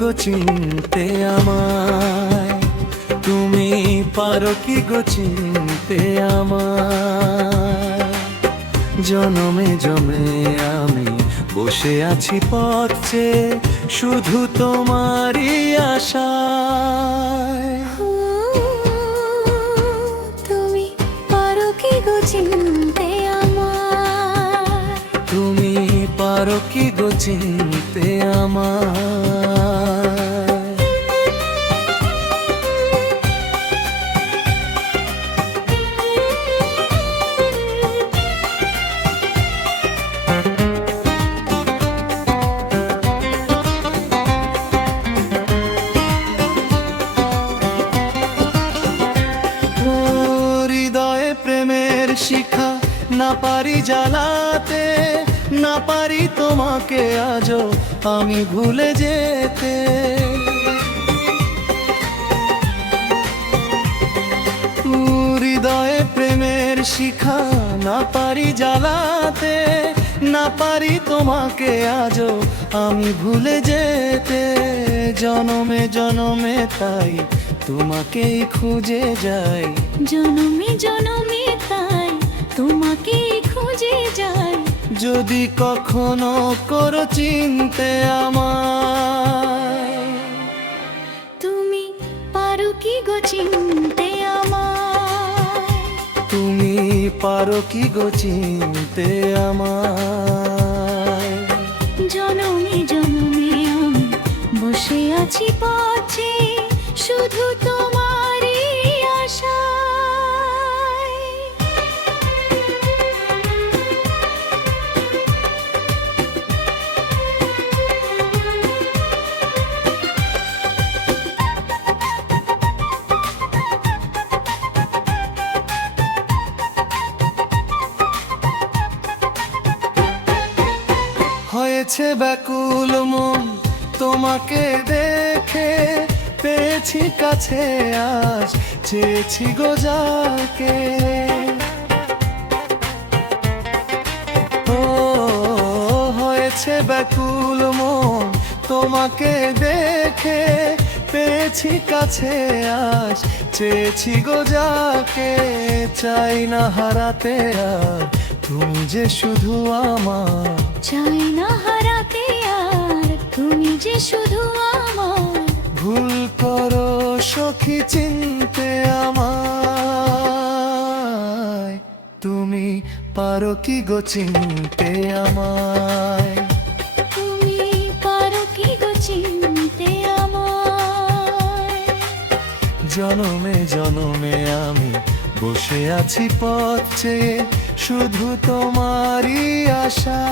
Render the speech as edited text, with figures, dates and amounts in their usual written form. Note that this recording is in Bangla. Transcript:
গো চিনতে আমায়? তুমি পারো কি গো চিনতে আমায়? জনমে জমে আমি বসে আছি পথ চেয়ে, শুধু তোমারই আশায়। তুমি পারো কি গো চিনতে আমায়? তুমি পারো কি গো চিনতে আমায়? হৃদয়ে প্রেমের শিখা না পারি জ্বালাতে, না পারি তোমাকে আজও আমি ভুলে যেতে। হৃদয়ে প্রেমের শিখা না পারি জ্বালাতে, না পারি তোমাকে আজও আমি ভুলে যেতে। জনমে জনমে তাই তোমাকেই খুঁজে যাই, জনমে জনমে তাই তোমাকেই খুঁজে যাই। যদি কখনো করো চিনতে আমায়। তুমি পারো কি গো চিনতে আমায়? তুমি পারো কি গো চিনতে আমায়? জনমে জনমে আমি বসে আছি পথে, শুধু তোমারই আশায়। হয়েছে ব্যাকুল মন তোমাকে দেখে, পেয়েছি কাছে আজ চেয়েছি গো যাকে। ও হয়েছে ব্যাকুল মন তোমাকে দেখে, পেয়েছি কাছে আজ চেয়েছি গো যাকে। চাই না হারাতে আর তুমি যে শুধু আমার, চাই না হারাতে আর তুমি যে শুধু আমার। ভুল করো সখী চিনতে আমায়। তুমি পারো কি গো চিনতে আমায়? তুমি পারো কি গো চিনতে আমায়? জনমে জনমে আমি বসে আছি পথ চেয়ে, শুধু তোমারই আশা।